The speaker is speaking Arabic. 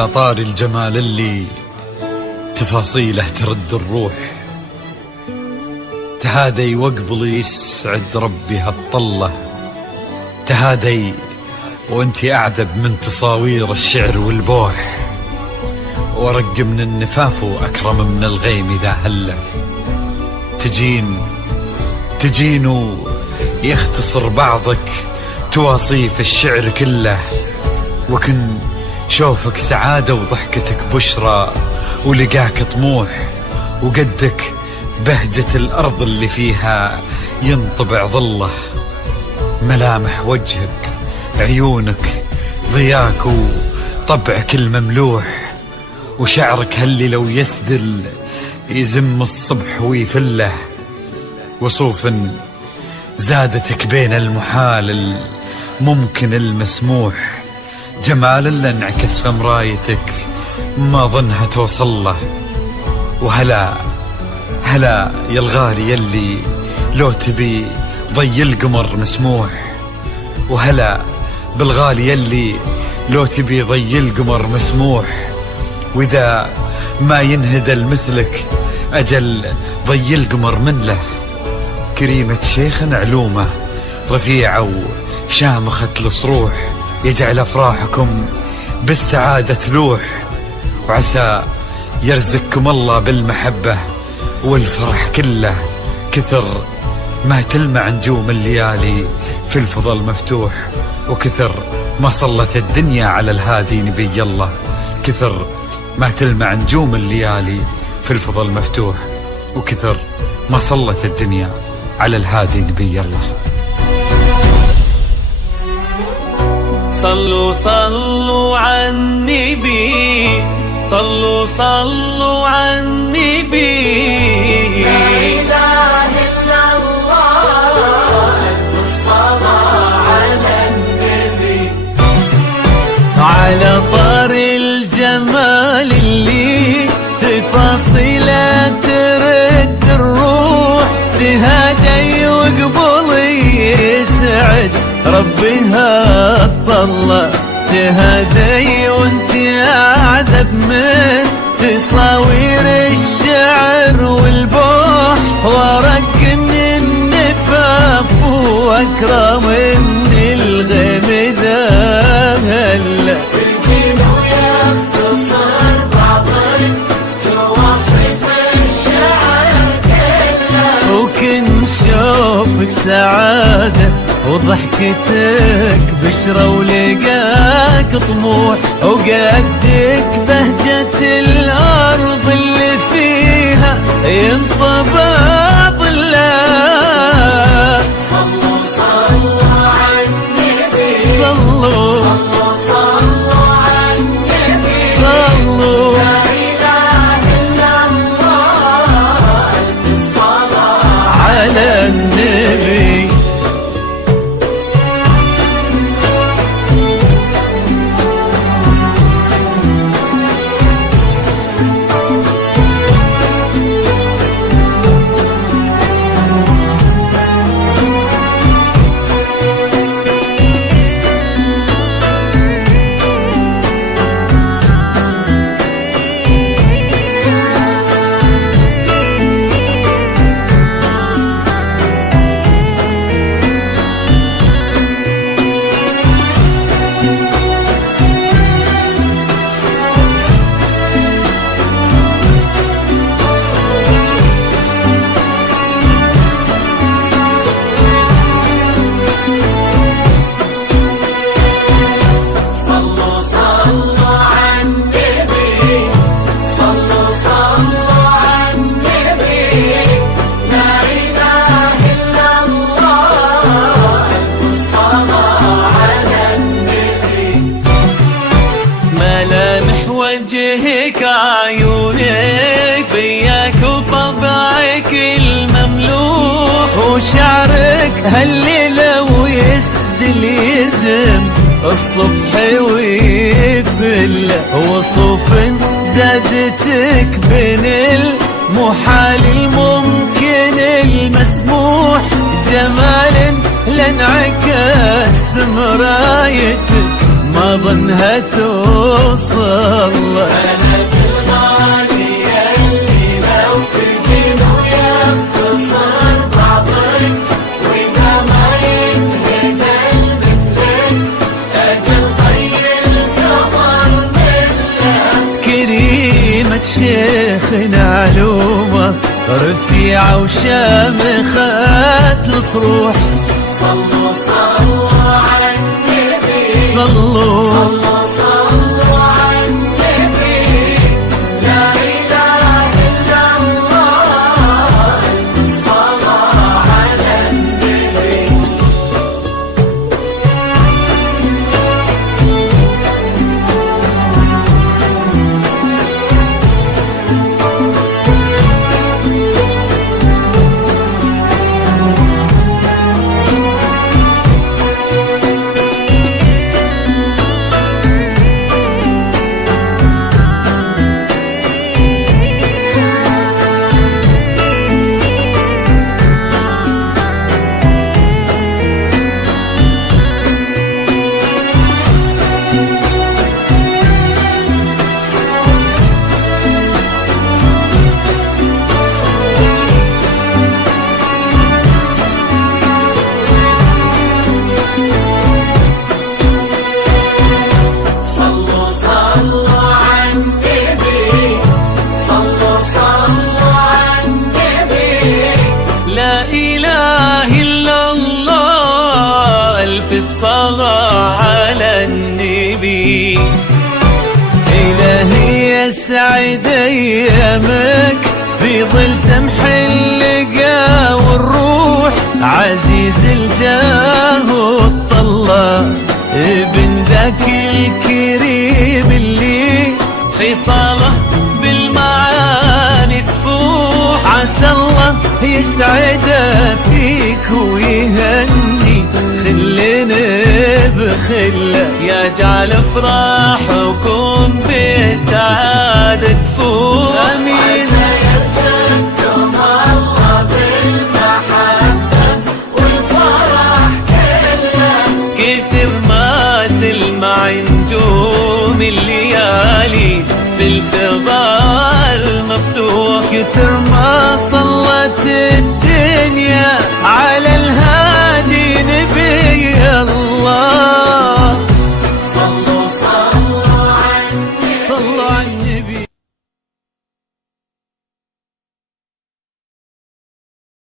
على طار الجمال اللي تفاصيله ترد الروح، تهادي وقبلي يسعد ربي هالطلة، تهادي وانتي أعذب من تصاوير الشعر والبوح، ورق من النفاف وأكرم من الغيم إذا هله، تجين يختصر بعضك تواصيف الشعر كله، وكن شوفك سعادة وضحكتك بشرى، ولقاك طموح وقدك بهجة الأرض اللي فيها ينطبع ظله، ملامح وجهك عيونك ضياك وطبعك المملوح، وشعرك هاللي لو يسدل يزم الصبح ويفله، وصوف زادتك بين المحال الممكن المسموح، جمال اللي انعكس في مرايتك ما ظنها توصل له، وهلا يا الغالي يلي لو تبي ضي القمر مسموح، وهلا بالغالي يلي لو تبي ضي القمر مسموح، وإذا ما ينهدل مثلك أجل ضي القمر من له، كريمة شيخ علومه رفيعة وشامخة الصروح، يجعل أفراحكم بالسعادة تلوح، وعسى يرزقكم الله بالمحبة والفرح كله، كثر ما تلمع نجوم الليالي في الفضل مفتوح، وكثر ما صلت الدنيا على الهادي نبي الله، كثر ما تلمع نجوم الليالي في الفضل مفتوح، وكثر ما صلت الدنيا على الهادي نبي الله. صلوا صلوا على النبي، صلوا على النبي، لا إله إلا الله، ألف الصلاة على النبي. على طار الجمال اللي تفاصيله ترد الروح، تهادي وقبلي يسعد ربها الطلة، تهادي وانت أعذب من تصاوير الشعر والبوح، ورق من النفاف وأكرم من الغيم ذا هلا، تجين ويختصر بعضك تواصف الشعر كله، وكن شوفك سعادة وضحكتك بشرى ولقاك طموح، وقدك بهجة الأرض اللي فيها ينطبع ظله. صلوا على النبي، صلوا على النبي، صلوا لا إله إلا الله، ألف الصلاة على النبي. وجهك عيونك بياك وطبعك المملوح، وشعرك هالليلة ويسدل يزم الصبح ويفل، وصوف زادتك بين المحال الممكن المسموح، جمال لانعكس في مرايتك ما ظنها توصل. بلد الغالية اللي لو تجي ويختصر بعضك وإذا ما ينهد المثلك أجل طي القمر منك. كريمة شيخنا علومة رفيعة وشامخة الصروح. صلوا صلوا على النبي صلوا صلوا صلوا على النبي. لا إله إلا الله ألف الصلاة على النبي. صلوا صلوا على النبي صلوا صلوا على النبي. لا إله إلا الله ألف الصلاة على النبي. إلهي يسعد أيامك في ظل سمح اللقا والروح. عزيز الجاه والطلة ابن ذاك الكريم اللي خصاله بالمعاني تفوح. عسى الله يسعد فيك ويهني خلنا بخله. يا جعل افراحكم بسعادة تفوح. امين. عسى يرزقكم الله بالمحبة والفرح كله. كثر ما تلمع نجوم الليالي في الفضاء المفتوح. كثر